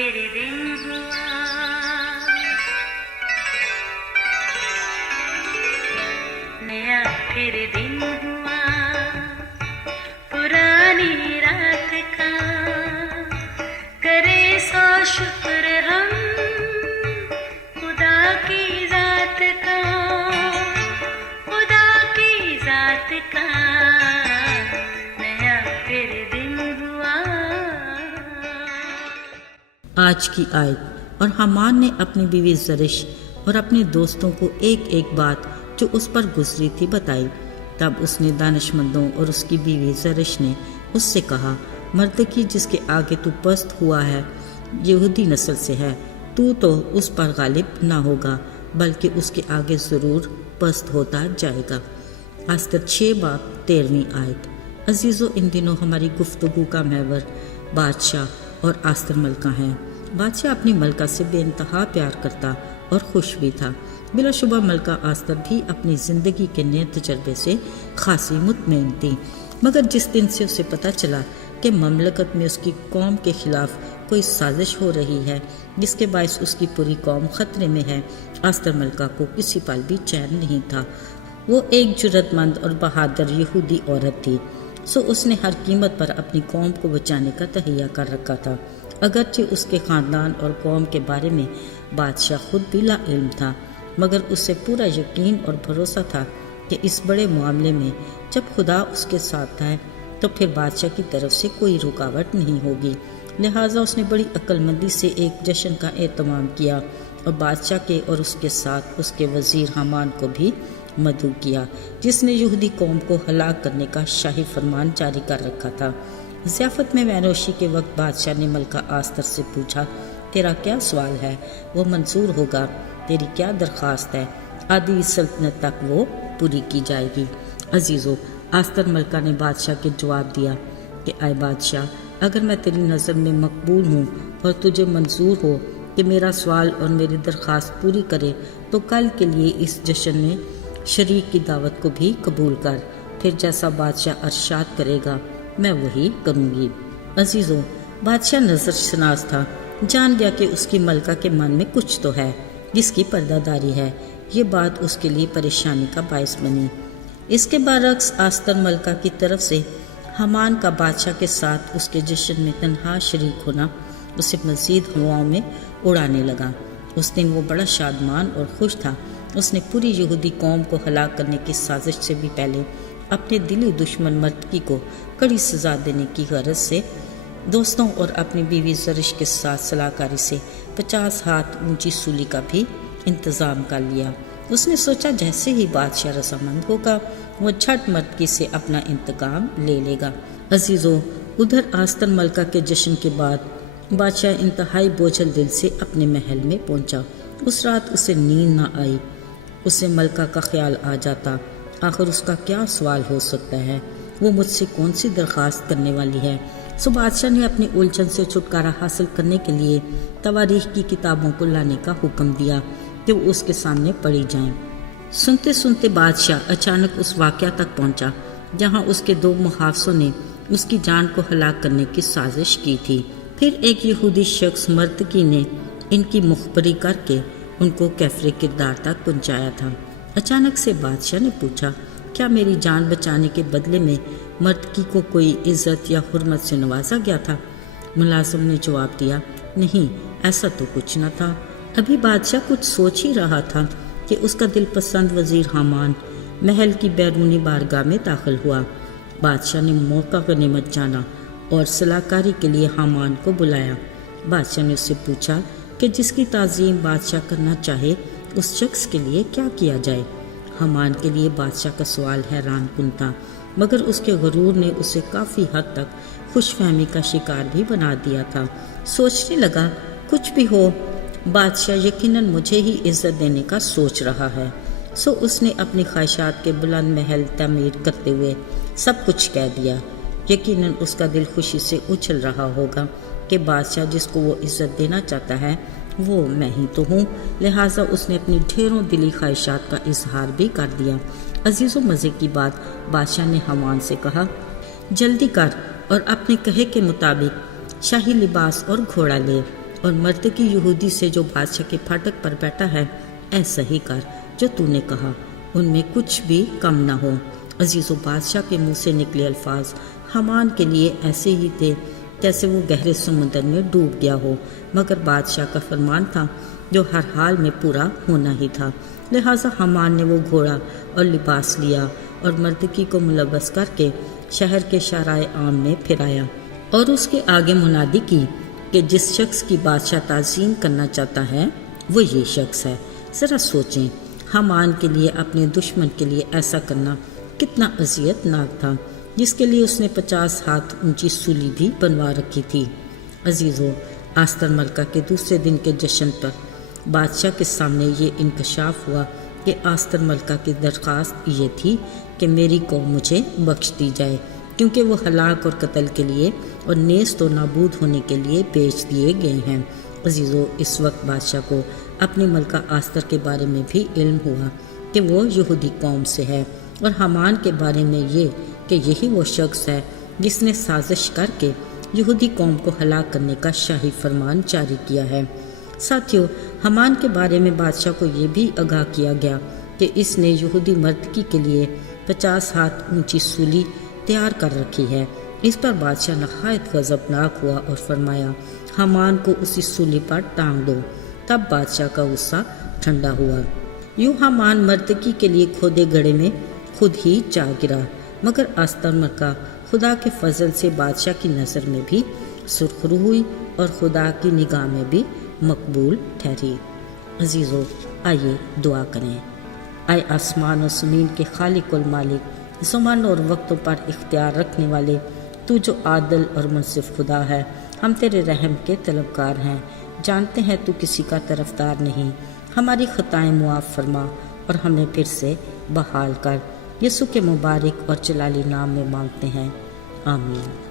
پھر دن ہوا، نیا پھر دن ہوا، پرانی رات کا کرے سو شکر ہم خدا کی ذات کا، خدا کی ذات کا نیا پھر دن ہوا۔ آج کی آیت۔ اور حامان نے اپنی بیوی زرش اور اپنے دوستوں کو ایک ایک بات جو اس پر گزری تھی بتائی۔ تب اس نے دانش مندوں اور اس کی بیوی زرش نے اس سے کہا، مردکی جس کے آگے تو پست ہوا ہے یہودی نسل سے ہے، تو اس پر غالب نہ ہوگا بلکہ اس کے آگے ضرور پست ہوتا جائے گا۔ آستر 6 باب 13 آیت۔ عزیزو، ان دنوں ہماری گفتگو کا محور بادشاہ اور آستر ملکہ ہیں۔ بادشاہ اپنی ملکہ سے بے انتہا پیار کرتا اور خوش بھی تھا۔ بلا شبہ ملکہ آستر بھی اپنی زندگی کے نئے تجربے سے خاصی مطمئن تھی، مگر جس دن سے اسے پتہ چلا کہ مملکت میں اس کی قوم کے خلاف کوئی سازش ہو رہی ہے جس کے باعث اس کی پوری قوم خطرے میں ہے، آستر ملکہ کو کسی پل بھی چین نہیں تھا۔ وہ ایک جرأت مند اور بہادر یہودی عورت تھی، سو اس نے ہر قیمت پر اپنی قوم کو بچانے کا تہیہ کر رکھا تھا۔ اگرچہ اس کے خاندان اور قوم کے بارے میں بادشاہ خود بھی لا علم تھا، مگر اسے پورا یقین اور بھروسہ تھا کہ اس بڑے معاملے میں جب خدا اس کے ساتھ ہے تو پھر بادشاہ کی طرف سے کوئی رکاوٹ نہیں ہوگی۔ لہٰذا اس نے بڑی عقل مندی سے ایک جشن کا اہتمام کیا اور بادشاہ کے اور اس کے ساتھ اس کے وزیر حامان کو بھی مدعو کیا، جس نے یہودی قوم کو ہلاک کرنے کا شاہی فرمان جاری کر رکھا تھا۔ ضیافت میں وینوشی کے وقت بادشاہ نے ملکہ آستر سے پوچھا، تیرا کیا سوال ہے؟ وہ منظور ہوگا۔ تیری کیا درخواست ہے؟ آدھی سلطنت تک وہ پوری کی جائے گی۔ عزیزو، آستر ملکہ نے بادشاہ کے جواب دیا کہ اے بادشاہ، اگر میں تیری نظر میں مقبول ہوں اور تجھے منظور ہو کہ میرا سوال اور میری درخواست پوری کرے تو کل کے لیے اس جشن میں شریک کی دعوت کو بھی قبول کر، پھر جیسا بادشاہ ارشاد کرے گا میں وہی کروں گی۔ عزیزو، بادشاہ نظر شناس تھا، جان گیا کہ اس کی ملکہ کے من میں کچھ تو ہے جس کی پردہ داری ہے۔ یہ بات اس کے لیے پریشانی کا باعث بنی۔ اس کے برعکس آستر ملکہ کی طرف سے حامان کا بادشاہ کے ساتھ اس کے جشن میں تنہا شریک ہونا اسے مزید ہواؤں میں اڑانے لگا۔ اس دن وہ بڑا شادمان اور خوش تھا۔ اس نے پوری یہودی قوم کو ہلاک کرنے کی سازش سے بھی پہلے اپنے دلی دشمن مردکی کو کڑی سزا دینے کی غرض سے دوستوں اور اپنی بیوی زرش کے ساتھ صلاح کاری سے 50 ہاتھ اونچی سولی کا بھی انتظام کر لیا۔ اس نے سوچا جیسے ہی بادشاہ رضامند ہوگا وہ جھٹ مردکی سے اپنا انتقام لے لے گا۔ عزیزو، ادھر آستر ملکہ کے جشن کے بعد بادشاہ انتہائی بوجھل دل سے اپنے محل میں پہنچا۔ اس رات اسے نیند نہ آئی۔ اسے ملکہ کا خیال آ جاتا، آخر اس کا کیا سوال ہو سکتا ہے؟ وہ مجھ سے کون سی درخواست کرنے والی ہے؟ سو بادشاہ نے اپنی الجھن سے چھٹکارا حاصل کرنے کے لیے تواریخ کی کتابوں کو لانے کا حکم دیا کہ وہ اس کے سامنے پڑھی جائیں۔ سنتے سنتے بادشاہ اچانک اس واقعہ تک پہنچا جہاں اس کے 2 محافظوں نے اس کی جان کو ہلاک کرنے کی سازش کی تھی۔ پھر ایک یہودی شخص مرتقی نے ان کی مخبری کر کے ان کو کیفر کردار تک پہنچایا تھا۔ اچانک سے بادشاہ نے پوچھا، کیا میری جان بچانے کے بدلے میں مرتقی کو کوئی عزت یا حرمت سے نوازا گیا تھا؟ ملازم نے جواب دیا، نہیں، ایسا تو کچھ نہ تھا۔ ابھی بادشاہ کچھ سوچ ہی رہا تھا کہ اس کا دل پسند وزیر حامان محل کی بیرونی بارگاہ میں داخل ہوا۔ بادشاہ نے موقع غنیمت جانا اور صلاح کاری کے لیے حامان کو بلایا۔ بادشاہ نے اس سے پوچھا کہ جس کی تعظیم بادشاہ کرنا چاہے اس شخص کے لیے کیا کیا جائے؟ حامان کے لیے بادشاہ کا سوال حیران کن تھا، مگر اس کے غرور نے اسے کافی حد تک خوش فہمی کا شکار بھی بنا دیا تھا۔ سوچنے لگا، کچھ بھی ہو، بادشاہ یقیناً مجھے ہی عزت دینے کا سوچ رہا ہے۔ سو اس نے اپنی خواہشات کے بلند محل تعمیر کرتے ہوئے سب کچھ کہہ دیا۔ یقیناً اس کا دل خوشی سے اچھل رہا ہوگا کہ بادشاہ جس کو وہ عزت دینا چاہتا ہے وہ میں ہی تو ہوں، لہٰذا اس نے اپنی ڈھیروں دلی خواہشات کا اظہار بھی کر دیا۔ عزیز و مزے کی بات، بادشاہ نے حامان سے کہا، جلدی کر اور اپنے کہے کے مطابق شاہی لباس اور گھوڑا لے اور مرد کی یہودی سے جو بادشاہ کے پھاٹک پر بیٹھا ہے، ایسا ہی کر جو تو نے کہا، ان میں کچھ بھی کم نہ ہو۔ عزیز و بادشاہ کے منہ سے نکلے الفاظ حامان کے لیے ایسے ہی تھے جیسے وہ گہرے سمندر میں ڈوب گیا ہو، مگر بادشاہ کا فرمان تھا جو ہر حال میں پورا ہونا ہی تھا۔ لہٰذا حامان نے وہ گھوڑا اور لباس لیا اور مردکی کو ملبس کر کے شہر کے شارع عام میں پھرایا اور اس کے آگے منادی کی کہ جس شخص کی بادشاہ تعظیم کرنا چاہتا ہے وہ یہ شخص ہے۔ ذرا سوچیں، حامان کے لیے اپنے دشمن کے لیے ایسا کرنا کتنا اذیت ناک تھا، جس کے لیے اس نے 50 ہاتھ اونچی سولی بھی بنوا رکھی تھی۔ عزیزو، آستر ملکہ کے دوسرے دن کے جشن پر بادشاہ کے سامنے یہ انکشاف ہوا کہ آستر ملکہ کی درخواست یہ تھی کہ میری قوم مجھے بخش دی جائے، کیونکہ وہ ہلاک اور قتل کے لیے اور نیست و نابود ہونے کے لیے بیچ دیے گئے ہیں۔ عزیزو، اس وقت بادشاہ کو اپنی ملکہ آستر کے بارے میں بھی علم ہوا کہ وہ یہودی قوم سے ہے، اور حامان کے بارے میں یہ کہ یہی وہ شخص ہے جس نے سازش کر کے یہودی قوم کو ہلاک کرنے کا شاہی فرمان جاری کیا ہے۔ ساتھیو، حامان کے بارے میں بادشاہ کو یہ بھی آگاہ کیا گیا کہ اس نے یہودی مردکی کے لیے 50 ہاتھ اونچی سولی تیار کر رکھی ہے۔ اس پر بادشاہ نہایت غضبناک ہوا اور فرمایا، حامان کو اسی سولی پر ٹانگ دو۔ تب بادشاہ کا غصہ ٹھنڈا ہوا۔ یوں حامان مردکی کے لیے کھودے گڑھے میں خود ہی جا گرا، مگر آستر ملکہ خدا کے فضل سے بادشاہ کی نظر میں بھی سرخرو ہوئی اور خدا کی نگاہ میں بھی مقبول ٹھہری۔ عزیزو، آئیے دعا کریں۔ اے آسمان و زمین کے خالق المالک، زمان اور وقتوں پر اختیار رکھنے والے، تو جو عادل اور منصف خدا ہے، ہم تیرے رحم کے طلبگار ہیں۔ جانتے ہیں تو کسی کا طرفدار نہیں۔ ہماری خطائیں معاف فرما اور ہمیں پھر سے بحال کر۔ یسوع کے مبارک اور جلالی نام میں مانگتے ہیں، آمین۔